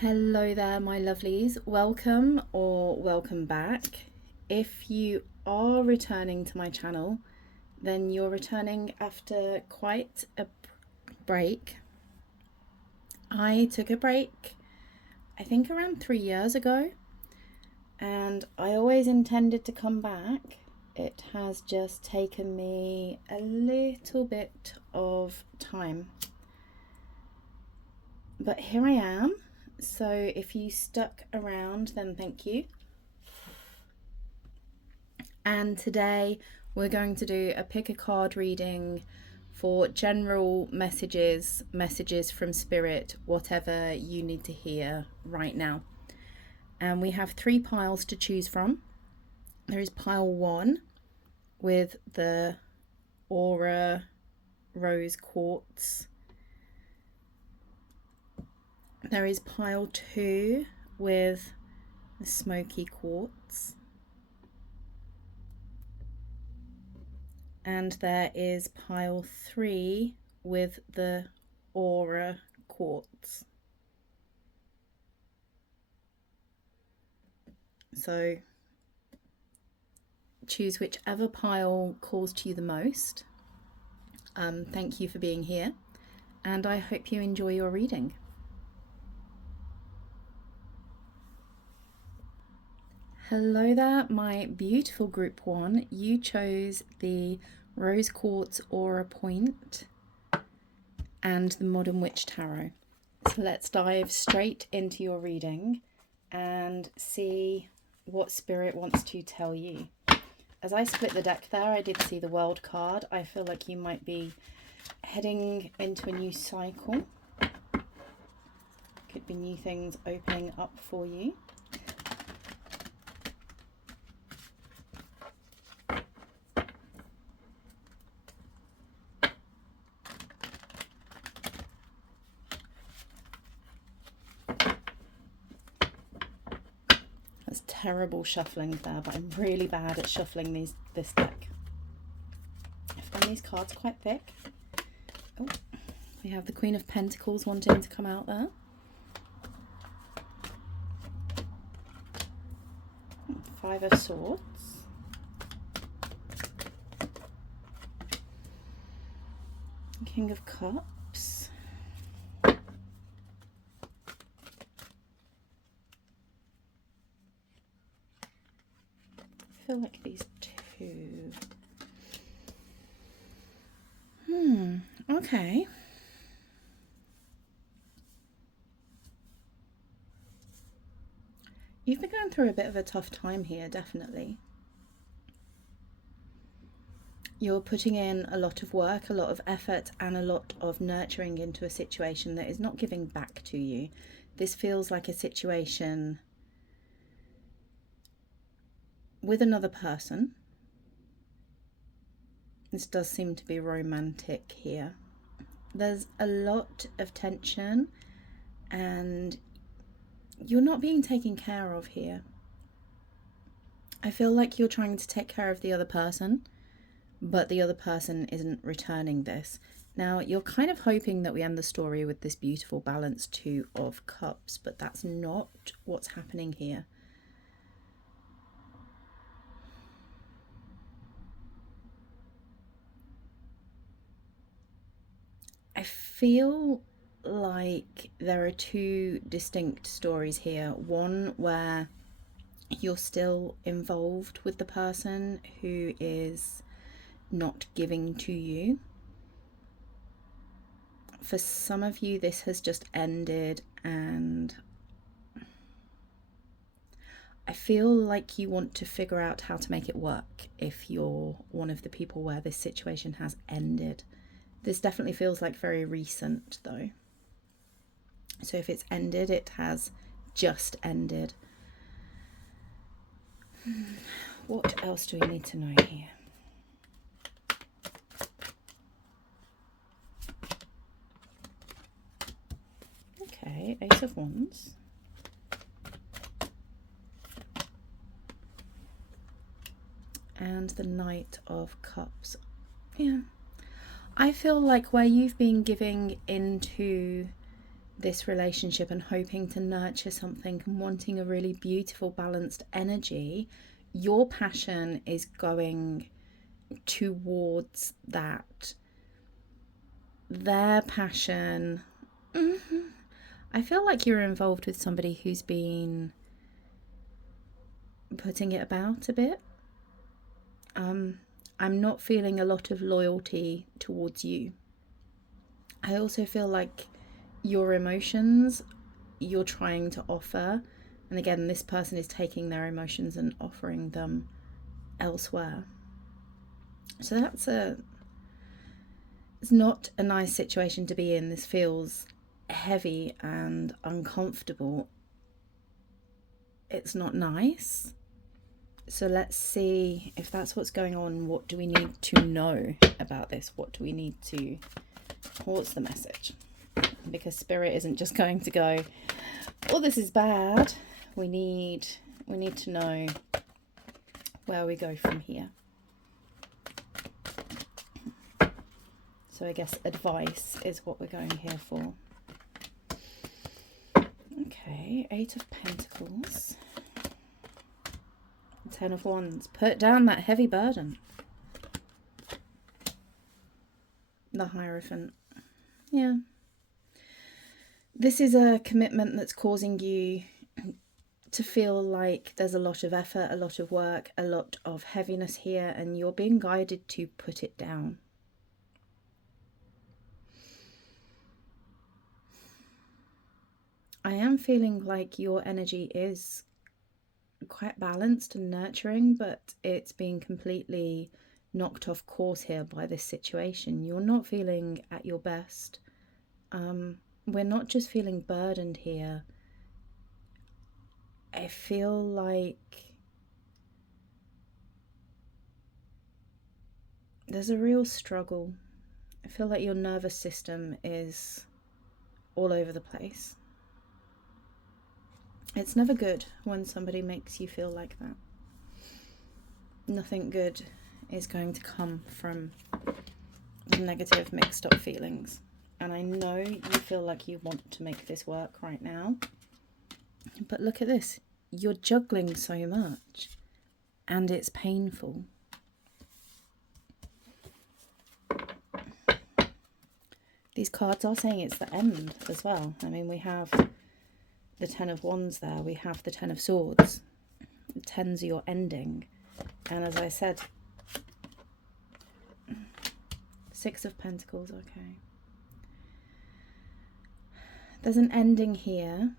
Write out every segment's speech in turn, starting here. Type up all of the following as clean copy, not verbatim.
Hello there, my lovelies. Welcome or welcome back. If you are returning to my channel, then you're returning after quite a break. I took a break, I think around 3 years ago, and I always intended to come back. It has just taken me a little bit of time. But here I am. So if you stuck around, then thank you. And today we're going to do a pick a card reading for general messages from spirit, whatever you need to hear right now. And we have 3 piles to choose from. There is pile 1 with the aura rose quartz. There is pile 2 with the smoky quartz. And there is pile 3 with the aura quartz. So choose whichever pile calls to you the most. Thank you for being here, and I hope you enjoy your reading. Hello there, my beautiful group 1. You chose the Rose Quartz Aura Point and the Modern Witch Tarot. So let's dive straight into your reading and see what Spirit wants to tell you. As I split the deck there, I did see the World card. I feel like you might be heading into a new cycle. Could be new things opening up for you. That's terrible shuffling there, but I'm really bad at shuffling this deck. I find these cards quite thick. Oh, we have the Queen of Pentacles wanting to come out there. Five of Swords. King of Cups. I feel like these two. Okay. You've been going through a bit of a tough time here, definitely. You're putting in a lot of work, a lot of effort, and a lot of nurturing into a situation that is not giving back to you. This feels like a situation with another person. This does seem to be romantic here. There's a lot of tension and you're not being taken care of here. I feel like you're trying to take care of the other person, but the other person isn't returning this. Now, you're kind of hoping that we end the story with this beautiful balance 2 of cups, but that's not what's happening here. I feel like there are 2 distinct stories here. One where you're still involved with the person who is not giving to you. For some of you, this has just ended, and I feel like you want to figure out how to make it work if you're one of the people where this situation has ended. This definitely feels like very recent though. So if it's ended, it has just ended. What else do we need to know here? Okay, Ace of Wands. And the Knight of Cups. Yeah. I feel like where you've been giving into this relationship and hoping to nurture something and wanting a really beautiful, balanced energy, your passion is going towards that. Their passion, I feel like you're involved with somebody who's been putting it about a bit. I'm not feeling a lot of loyalty towards you. I also feel like your emotions you're trying to offer, and again, this person is taking their emotions and offering them elsewhere. So it's not a nice situation to be in. This feels heavy and uncomfortable. It's not nice. So let's see if that's what's going on. What do we need to know about this? What do we need to... What's the message? Because Spirit isn't just going to go, oh, this is bad. We need to know where we go from here. So I guess advice is what we're going here for. Okay, 8 of Pentacles. 10 of Wands. Put down that heavy burden. The Hierophant. Yeah. This is a commitment that's causing you to feel like there's a lot of effort, a lot of work, a lot of heaviness here, and you're being guided to put it down. I am feeling like your energy is quite balanced and nurturing, but it's being completely knocked off course here by this situation. You're not feeling at your best. We're not just feeling burdened here. I feel like there's a real struggle. I feel like your nervous system is all over the place. It's never good when somebody makes you feel like that. Nothing good is going to come from negative, mixed up feelings. And I know you feel like you want to make this work right now. But look at this. You're juggling so much. And it's painful. These cards are saying it's the end as well. I mean, we have the 10 of Wands there. We have the 10 of Swords. The 10's your ending. And as I said, 6 of Pentacles, okay. There's an ending here.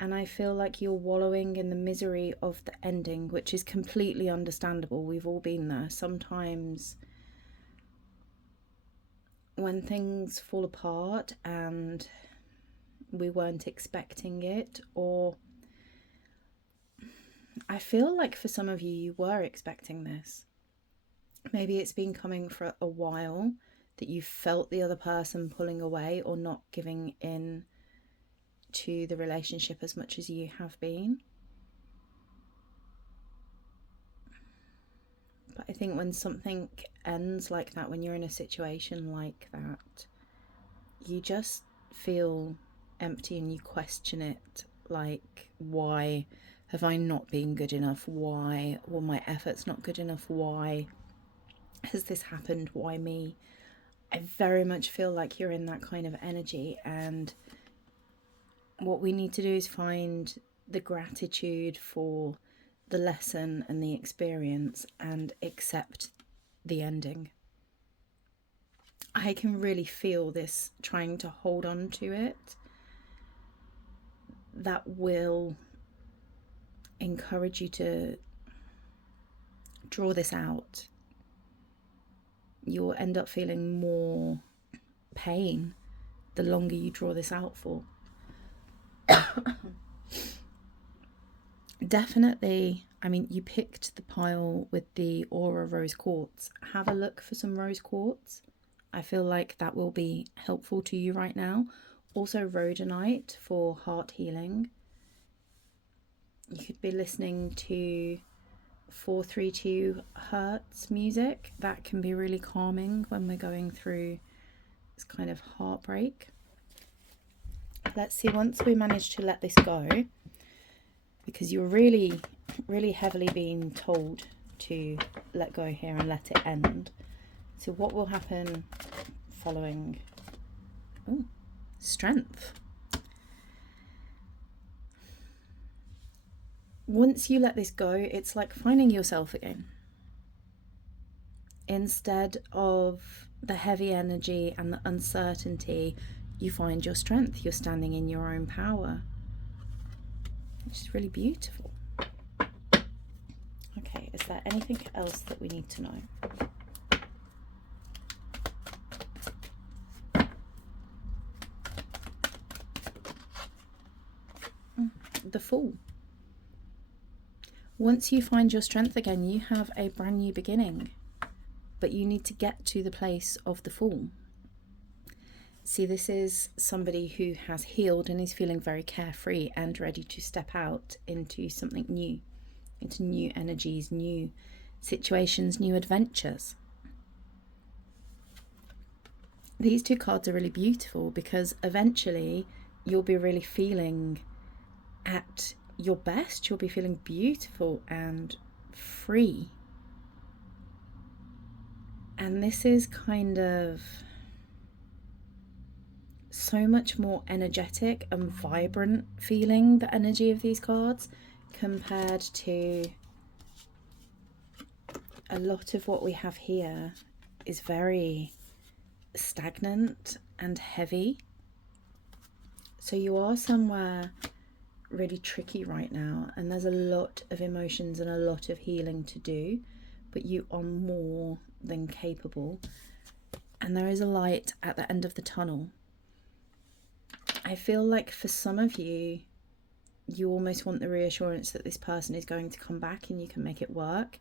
And I feel like you're wallowing in the misery of the ending, which is completely understandable. We've all been there. Sometimes when things fall apart and we weren't expecting it, or I feel like for some of you, you were expecting this. Maybe it's been coming for a while that you felt the other person pulling away or not giving in to the relationship as much as you have been. But I think when something ends like that, when you're in a situation like that, you just feel empty and you question it. Like, why have I not been good enough? Why were my efforts not good enough? Why has this happened? Why me? I very much feel like you're in that kind of energy, and what we need to do is find the gratitude for the lesson and the experience and accept the ending. I can really feel this trying to hold on to it. That will encourage you to draw this out. You'll end up feeling more pain the longer you draw this out for. Definitely, I mean, you picked the pile with the Aura Rose Quartz. Have a look for some rose quartz. I feel like that will be helpful to you right now. Also rhodonite for heart healing. You could be listening to 432 Hertz music. That can be really calming when we're going through this kind of heartbreak. Let's see, once we manage to let this go, because you're really, really heavily being told to let go here and let it end. So what will happen following? Oh, strength. Once you let this go, it's like finding yourself again. Instead of the heavy energy and the uncertainty, you find your strength. You're standing in your own power, which is really beautiful. Okay, is there anything else that we need to know? The Fool. Once you find your strength again, you have a brand new beginning, but you need to get to the place of the Fool. See, this is somebody who has healed and is feeling very carefree and ready to step out into something new, into new energies, new situations, new adventures. These two cards are really beautiful because eventually you'll be really feeling at your best. You'll be feeling beautiful and free. And this is kind of so much more energetic and vibrant feeling, the energy of these cards, compared to a lot of what we have here is very stagnant and heavy. So you are somewhere really tricky right now, and there's a lot of emotions and a lot of healing to do, but you are more than capable, and there is a light at the end of the tunnel. I feel like for some of you, you almost want the reassurance that this person is going to come back and you can make it work.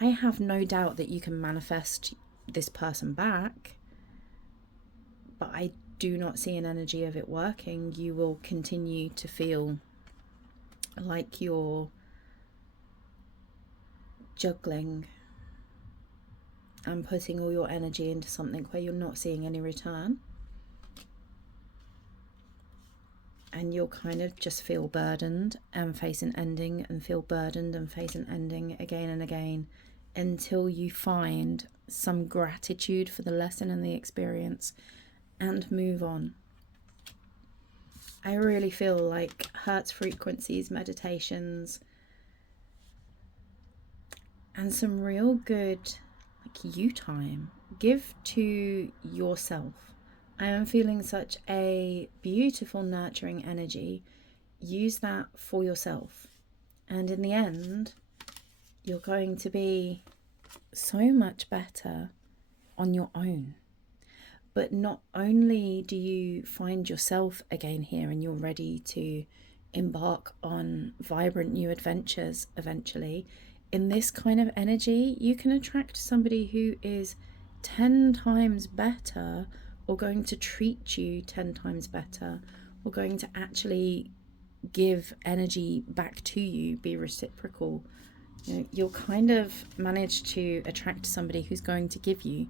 I have no doubt that you can manifest this person back, but I do not see an energy of it working. You will continue to feel like you're juggling and putting all your energy into something where you're not seeing any return. And you'll kind of just feel burdened and face an ending and feel burdened and face an ending again and again until you find some gratitude for the lesson and the experience and move on. I really feel like Hertz frequencies, meditations, and some real good you time. Give to yourself. I am feeling such a beautiful, nurturing energy. Use that for yourself. And in the end, you're going to be so much better on your own. But not only do you find yourself again here and you're ready to embark on vibrant new adventures eventually, in this kind of energy, you can attract somebody who is 10 times better, or going to treat you 10 times better, or going to actually give energy back to you, be reciprocal. You'll kind of manage to attract somebody who's going to give you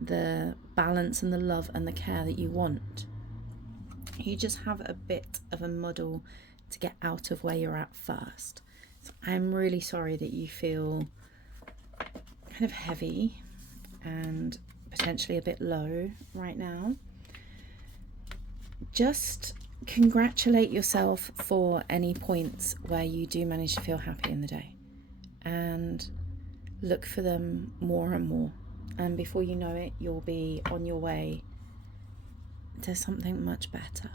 the balance and the love and the care that you want. You just have a bit of a muddle to get out of where you're at first. So I'm really sorry that you feel kind of heavy and potentially a bit low right now. Just congratulate yourself for any points where you do manage to feel happy in the day, and look for them more and more, and before you know it, you'll be on your way to something much better.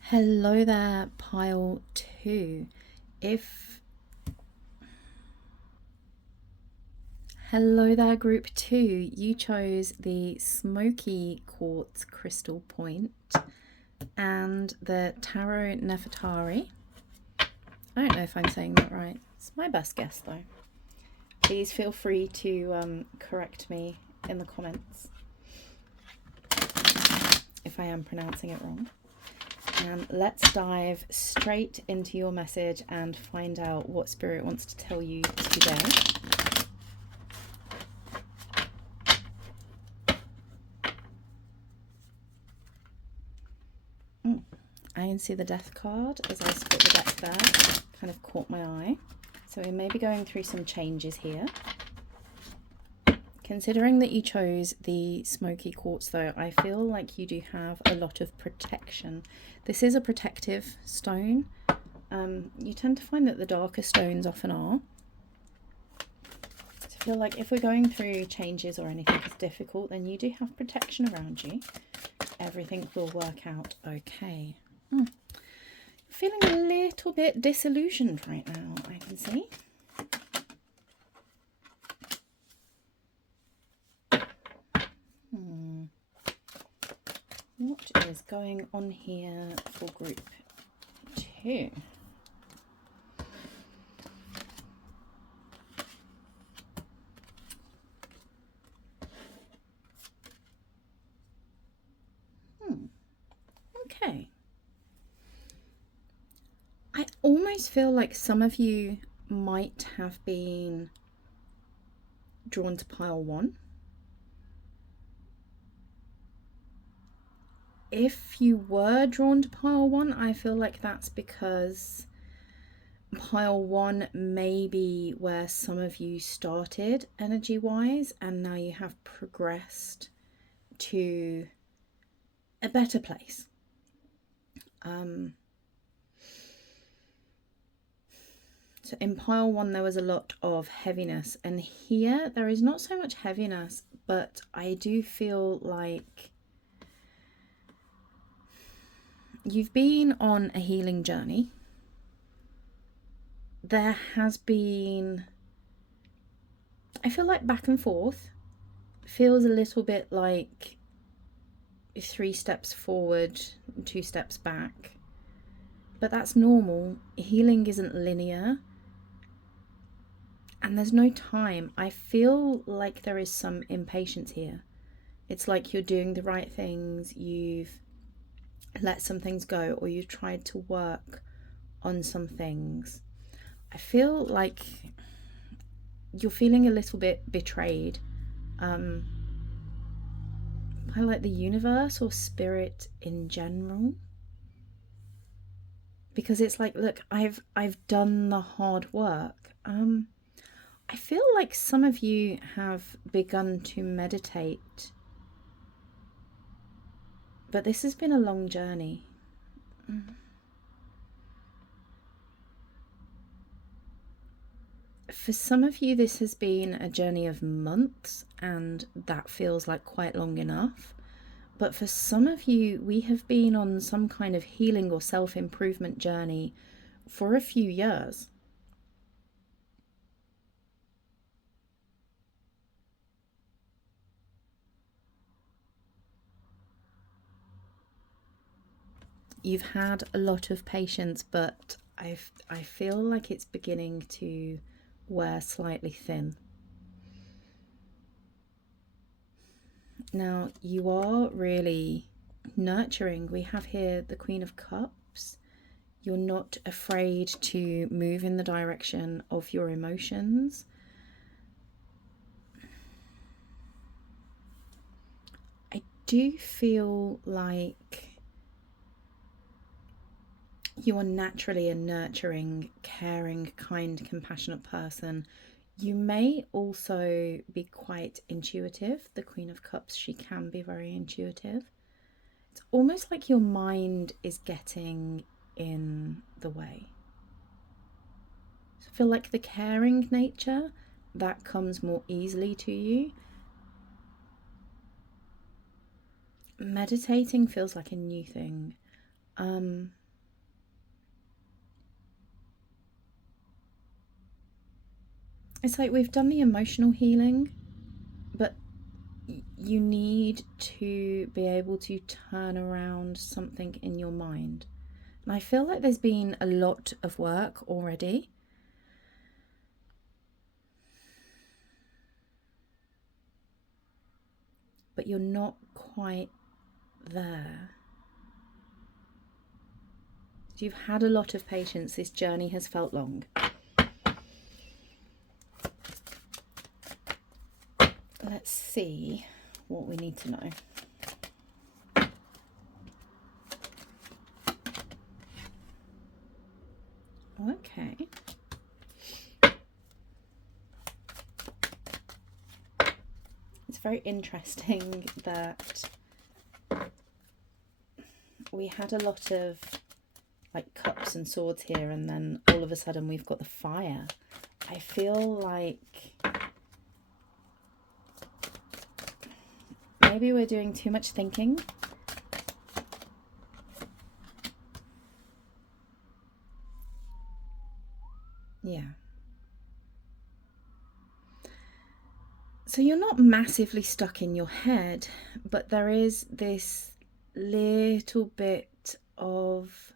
Hello there, pile 2. Hello there, group 2. You chose the smoky quartz crystal point and the tarot Nefertari. I don't know if I'm saying that right. It's my best guess though. Please feel free to correct me in the comments if I am pronouncing it wrong. And let's dive straight into your message and find out what Spirit wants to tell you today. I can see the Death card as I split the deck there. Kind of caught my eye. So we may be going through some changes here. Considering that you chose the smoky quartz though, I feel like you do have a lot of protection. This is a protective stone. You tend to find that the darker stones often are. So I feel like if we're going through changes or anything is difficult, then you do have protection around you. Everything will work out okay. Feeling a little bit disillusioned right now, I can see. What is going on here for group 2? Okay. I almost feel like some of you might have been drawn to pile 1. If you were drawn to pile 1, I feel like that's because pile 1 may be where some of you started energy-wise, and now you have progressed to a better place. So in pile 1 there was a lot of heaviness, and here there is not so much heaviness, but I do feel like you've been on a healing journey. There has been, I feel like back and forth, feels a little bit like 3 steps forward, 2 steps back, but that's normal. Healing isn't linear, and there's no time. I feel like there is some impatience here. It's like you're doing the right things, you've let some things go, or you've tried to work on some things. I feel like you're feeling a little bit betrayed by like the universe or spirit in general, because it's like, look, I've done the hard work. I feel like some of you have begun to meditate, but this has been a long journey. For some of you, this has been a journey of months, and that feels like quite long enough. But for some of you, we have been on some kind of healing or self-improvement journey for a few years. You've had a lot of patience, but I feel like it's beginning to wear slightly thin. Now, you are really nurturing. We have here the Queen of Cups. You're not afraid to move in the direction of your emotions. I do feel like you are naturally a nurturing, caring, kind, compassionate person. You may also be quite intuitive. The Queen of Cups, she can be very intuitive. It's almost like your mind is getting in the way. So I feel like the caring nature, that comes more easily to you. Meditating feels like a new thing. It's like we've done the emotional healing, but you need to be able to turn around something in your mind. And I feel like there's been a lot of work already. But you're not quite there. You've had a lot of patience. This journey has felt long. Let's see what we need to know. Okay. It's very interesting that we had a lot of like cups and swords here, and then all of a sudden we've got the fire. I feel like maybe we're doing too much thinking. Yeah. So you're not massively stuck in your head, but there is this little bit of,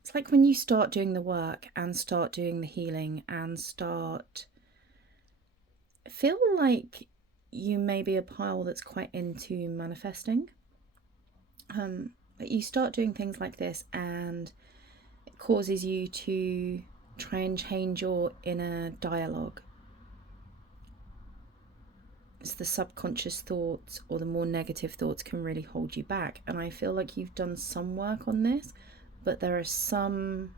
it's like when you start doing the work and start doing the healing and start feel like you may be a pile that's quite into manifesting. But you start doing things like this and it causes you to try and change your inner dialogue. It's the subconscious thoughts or the more negative thoughts can really hold you back. And I feel like you've done some work on this, but there are some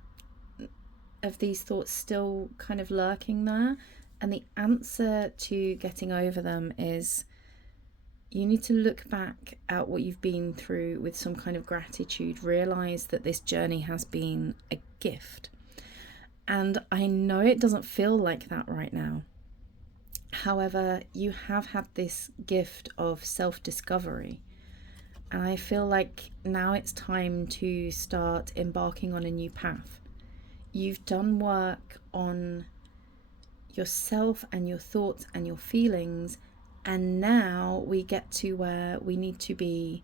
of these thoughts still kind of lurking there. And the answer to getting over them is you need to look back at what you've been through with some kind of gratitude, realize that this journey has been a gift. And I know it doesn't feel like that right now. However, you have had this gift of self-discovery. And I feel like now it's time to start embarking on a new path. You've done work on yourself and your thoughts and your feelings, and now we get to where we need to be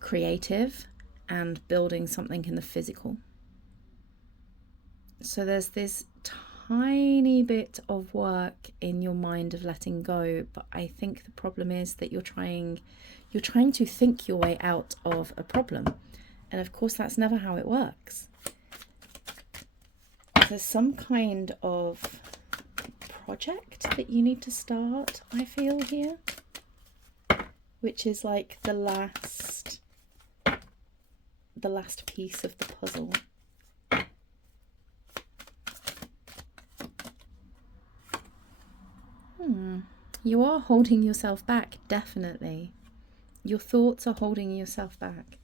creative and building something in the physical. So there's this tiny bit of work in your mind of letting go, but I think the problem is that you're trying to think your way out of a problem, and of course that's never how it works. There's some kind of project that you need to start, I feel here, which is like the last piece of the puzzle. You are holding yourself back, definitely. Your thoughts are holding yourself back.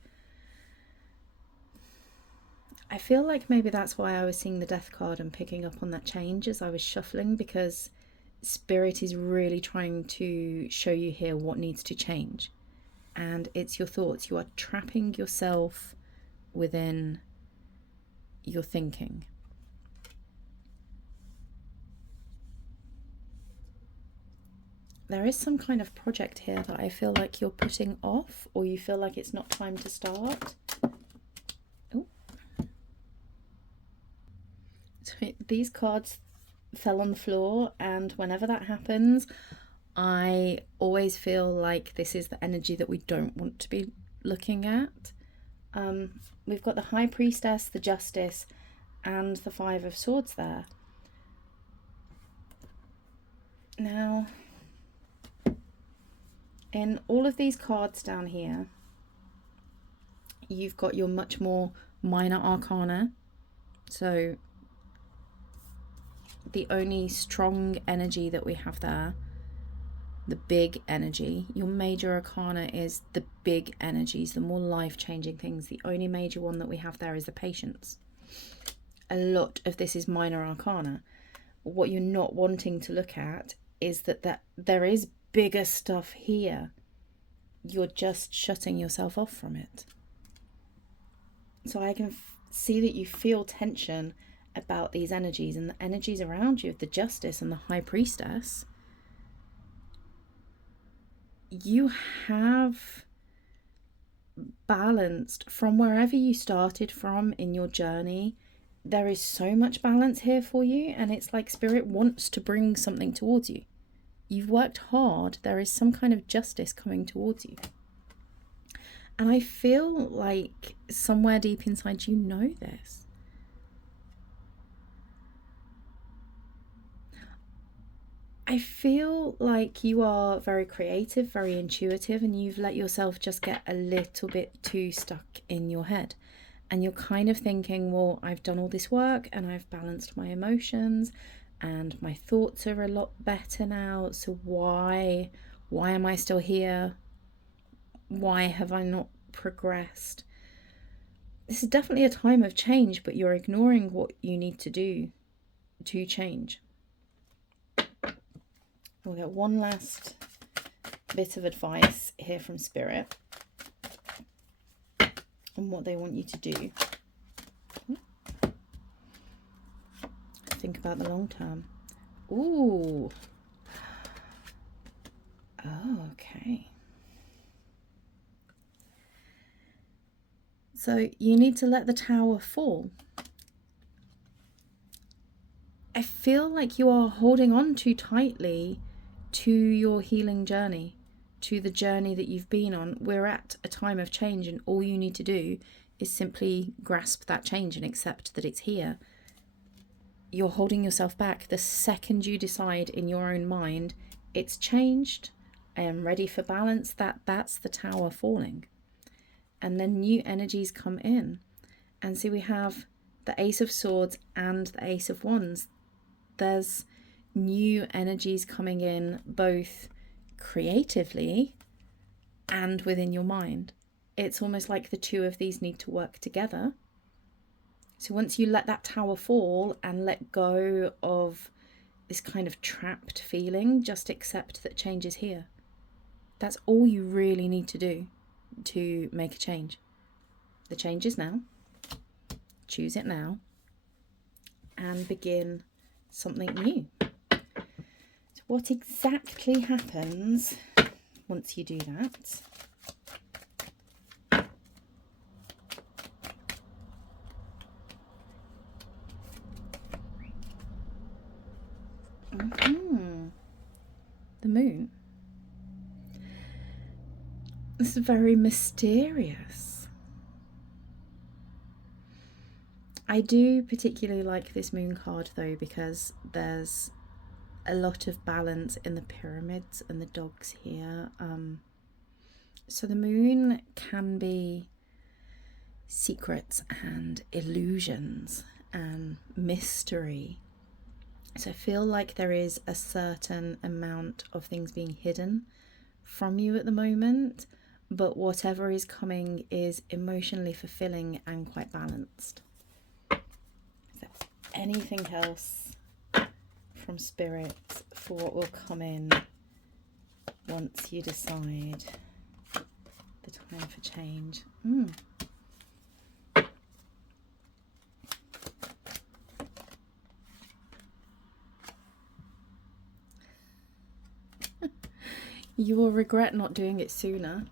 I feel like maybe that's why I was seeing the death card and picking up on that change as I was shuffling, because Spirit is really trying to show you here what needs to change. And it's your thoughts. You are trapping yourself within your thinking. There is some kind of project here that I feel like you're putting off, or you feel like it's not time to start. Oh. So these cards fell on the floor, and whenever that happens, I always feel like this is the energy that we don't want to be looking at. We've got the High Priestess, the Justice, and the Five of Swords there. Now, in all of these cards down here, you've got your much more minor arcana. So the only strong energy that we have there, the big energy. Your major arcana is the big energies, the more life-changing things. The only major one that we have there is the Patience. A lot of this is minor arcana. What you're not wanting to look at is that there is bigger stuff here. You're just shutting yourself off from it. So I can see that you feel tension about these energies, and the energies around you of the Justice and the High Priestess. You have balanced from wherever you started from in your journey. There is so much balance here for you, and it's like Spirit wants to bring something towards you. You've worked hard. There is some kind of justice coming towards you. And I feel like somewhere deep inside you know this. I feel like you are very creative, very intuitive, and you've let yourself just get a little bit too stuck in your head. And you're kind of thinking, well, I've done all this work and I've balanced my emotions and my thoughts are a lot better now. So why am I still here? Why have I not progressed? This is definitely a time of change, but you're ignoring what you need to do to change. We'll get one last bit of advice here from Spirit on what they want you to do. Think about the long term. Ooh. Oh, okay. So you need to let the tower fall. I feel like you are holding on too tightly to your healing journey, to the journey that you've been on. We're at a time of change, and all you need to do is simply grasp that change and accept that it's here. You're holding yourself back. The second you decide in your own mind, it's changed, I am ready for balance, that's the tower falling. And then new energies come in. And so we have the Ace of Swords and the Ace of Wands. There's new energies coming in, both creatively and within your mind. It's almost like the two of these need to work together. So once you let that tower fall and let go of this kind of trapped feeling, just accept that change is here. That's all you really need to do to make a change. The change is now. Choose it now and begin something new. So what exactly happens once you do that? The moon. This is very mysterious. I do particularly like this moon card though, because there's a lot of balance in the pyramids and the dogs here. So the moon can be secrets and illusions and mystery. So I feel like there is a certain amount of things being hidden from you at the moment, but whatever is coming is emotionally fulfilling and quite balanced. Is there anything else from Spirit for what will come in once you decide the time for change? You will regret not doing it sooner.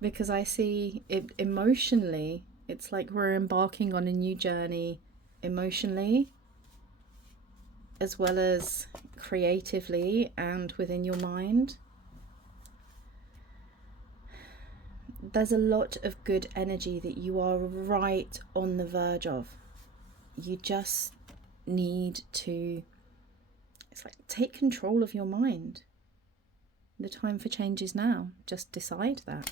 Because I see it emotionally, it's like we're embarking on a new journey emotionally, as well as creatively and within your mind. There's a lot of good energy that you are right on the verge of. You just need to, it's like, take control of your mind. The time for change is now. Just decide that.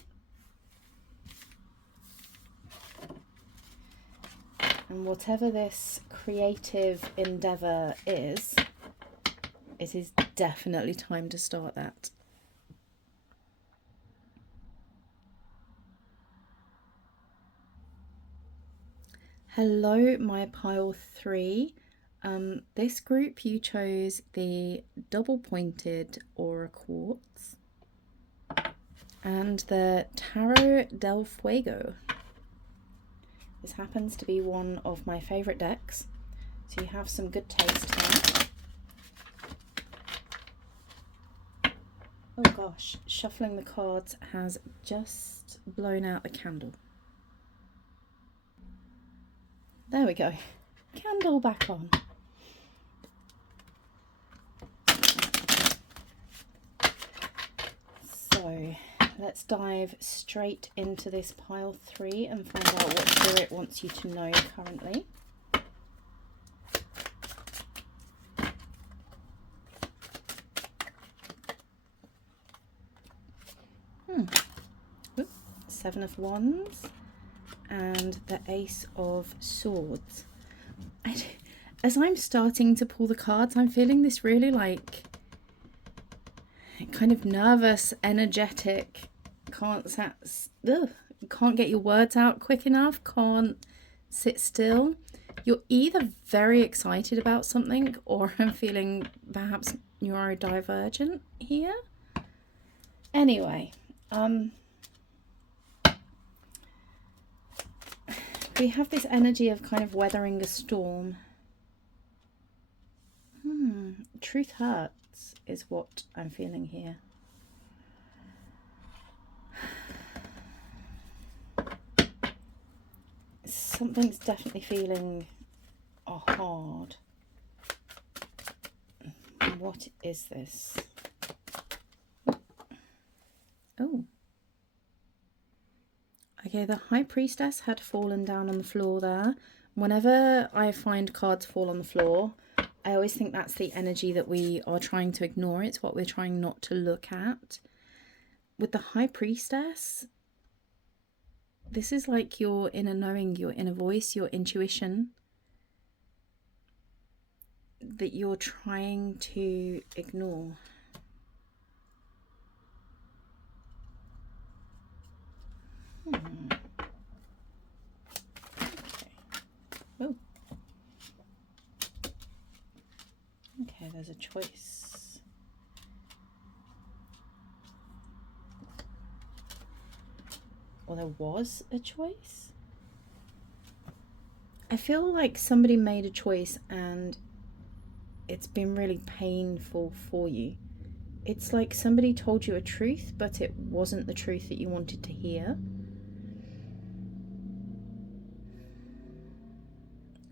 And whatever this creative endeavour is, it is definitely time to start that. Hello, my pile 3. This group, you chose the double pointed aura quartz and the Tarot del Fuego. This happens to be one of my favourite decks, so you have some good taste there. Oh gosh, shuffling the cards has just blown out the candle. There we go. Candle back on. So let's dive straight into this pile 3 and find out what Spirit wants you to know currently. Seven of Wands and the Ace of Swords. As I'm starting to pull the cards, I'm feeling this really like kind of nervous, energetic, can't get your words out quick enough, can't sit still. You're either very excited about something, or I'm feeling perhaps neurodivergent here. Anyway, we have this energy of kind of weathering a storm. Truth hurts is what I'm feeling here. Something's definitely feeling hard. What is this? Oh. Okay, the High Priestess had fallen down on the floor there. Whenever I find cards fall on the floor, I always think that's the energy that we are trying to ignore. It's what we're trying not to look at. With the High Priestess, this is like your inner knowing, your inner voice, your intuition that you're trying to ignore. Okay. Oh. Okay, there's a choice. Or there was a choice. I feel like somebody made a choice and it's been really painful for you. It's like somebody told you a truth, but it wasn't the truth that you wanted to hear.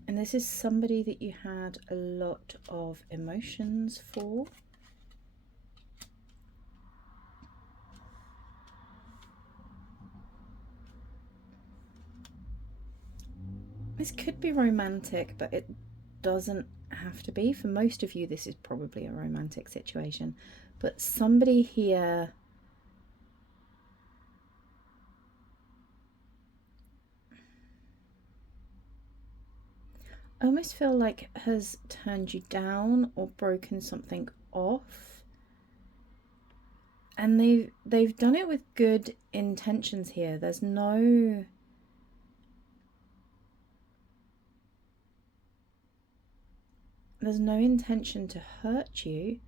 And this is somebody that you had a lot of emotions for. This could be romantic, but it doesn't have to be. For most of you, this is probably a romantic situation. But somebody here I almost feel like has turned you down or broken something off. And they've done it with good intentions here. There's no intention to hurt you.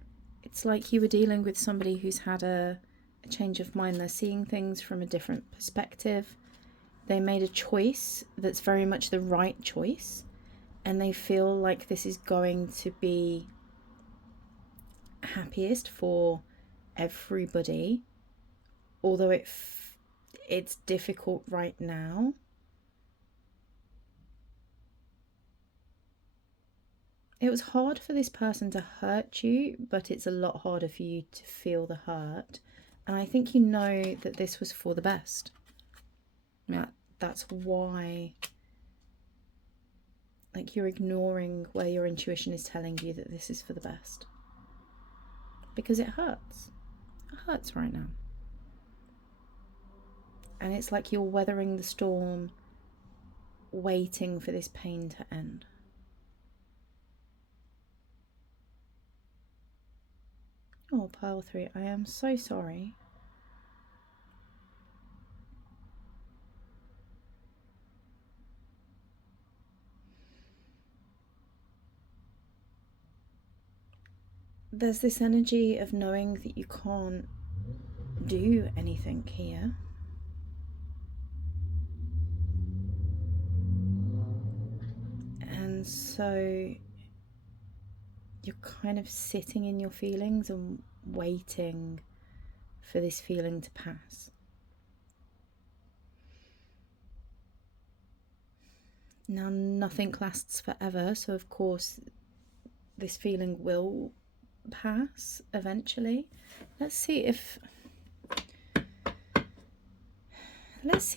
It's like you were dealing with somebody who's had a change of mind. They're seeing things from a different perspective. They made a choice that's very much the right choice, and they feel like this is going to be happiest for everybody, although it's difficult right now. It was hard for this person to hurt you, but it's a lot harder for you to feel the hurt. And I think you know that this was for the best. Yeah, that's why, like, you're ignoring where your intuition is telling you that this is for the best. Because it hurts. It hurts right now. And it's like you're weathering the storm, waiting for this pain to end. Oh, pile 3, I am so sorry. There's this energy of knowing that you can't do anything here. And so you're kind of sitting in your feelings and waiting for this feeling to pass. Now, nothing lasts forever, so of course this feeling will pass eventually. Let's see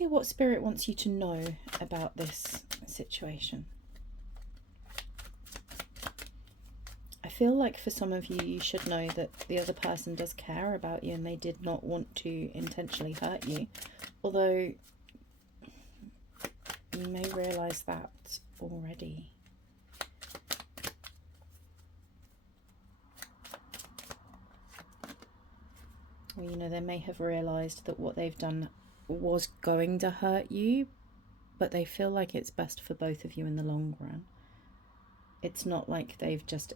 what Spirit wants you to know about this situation. I feel like for some of you, you should know that the other person does care about you and they did not want to intentionally hurt you. Although you may realise that already. Or, you know, they may have realised that what they've done was going to hurt you, but they feel like it's best for both of you in the long run. It's not like they've just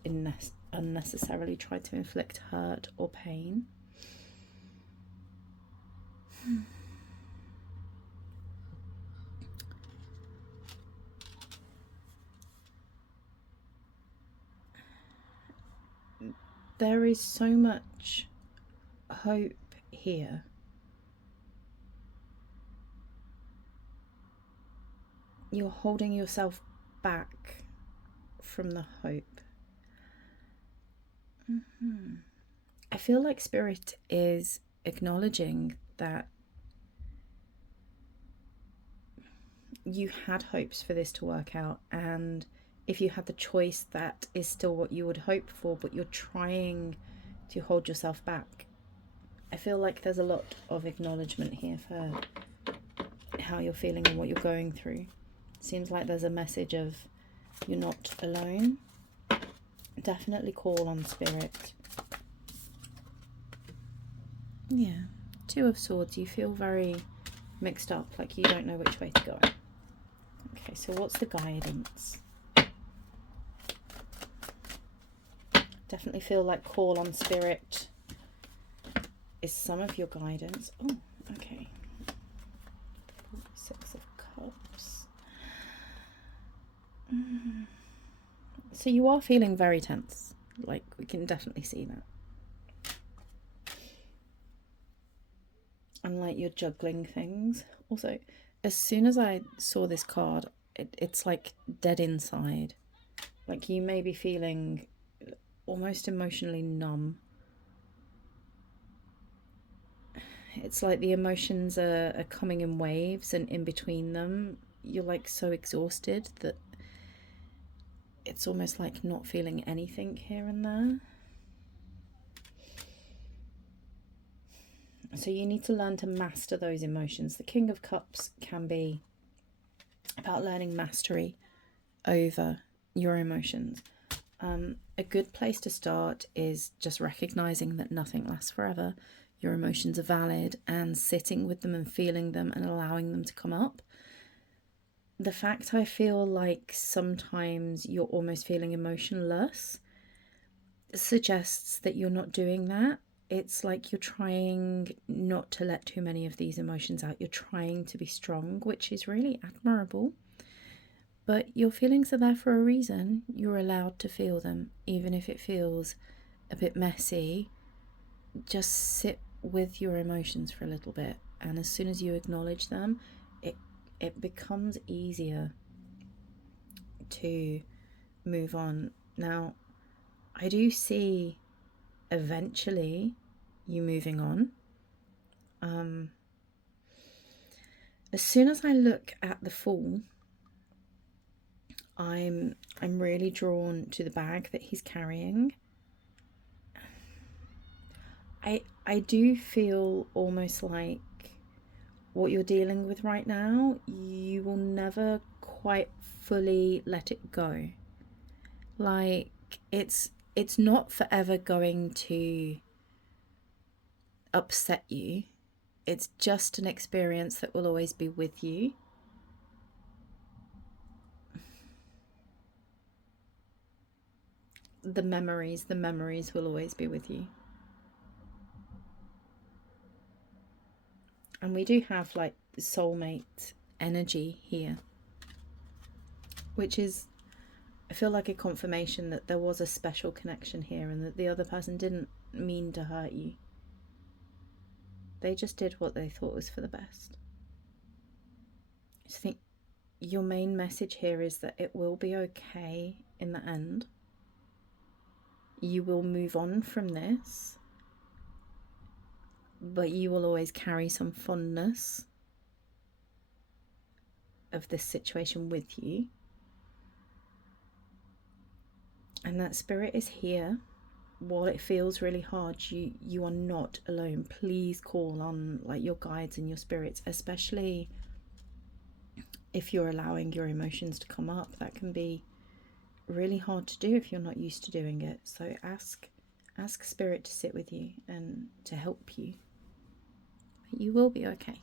unnecessarily tried to inflict hurt or pain. There is so much hope here. You're holding yourself back from the hope. I feel like Spirit is acknowledging that you had hopes for this to work out, and if you had the choice, that is still what you would hope for, but you're trying to hold yourself back. I feel like there's a lot of acknowledgement here for how you're feeling and what you're going through. Seems like there's a message of you're not alone. Definitely call on Spirit. Yeah, Two of Swords. You feel very mixed up, like you don't know which way to go. Okay, so what's the guidance? Definitely feel like call on Spirit is some of your guidance. Oh, okay. Six of Cups. So you are feeling very tense. Like, we can definitely see that. And like you're juggling things. Also, as soon as I saw this card, it's like dead inside. Like you may be feeling almost emotionally numb. It's like the emotions are coming in waves, and in between them, you're like so exhausted that it's almost like not feeling anything here and there. So you need to learn to master those emotions. The King of Cups can be about learning mastery over your emotions. A good place to start is just recognizing that nothing lasts forever. Your emotions are valid, and sitting with them and feeling them and allowing them to come up. The fact I feel like sometimes you're almost feeling emotionless suggests that you're not doing that. It's like you're trying not to let too many of these emotions out. You're trying to be strong, which is really admirable. But your feelings are there for a reason. You're allowed to feel them, even if it feels a bit messy. Just sit with your emotions for a little bit, and as soon as you acknowledge them, it becomes easier to move on. Now, I do see eventually you moving on. As soon as I look at the Fool, I'm really drawn to the bag that he's carrying. I do feel almost like what you're dealing with right now, you will never quite fully let it go. Like it's not forever going to upset you. It's just an experience that will always be with you. The memories will always be with you. And we do have like soulmate energy here, which is, I feel like a confirmation that there was a special connection here and that the other person didn't mean to hurt you. They just did what they thought was for the best. I just think your main message here is that it will be okay in the end. You will move on from this, but you will always carry some fondness of this situation with you. And that Spirit is here while it feels really hard, you are not alone. Please call on like your guides and your spirits, especially if you're allowing your emotions to come up. That can be really hard to do if you're not used to doing it. So ask spirit to sit with you and to help you. You will be okay.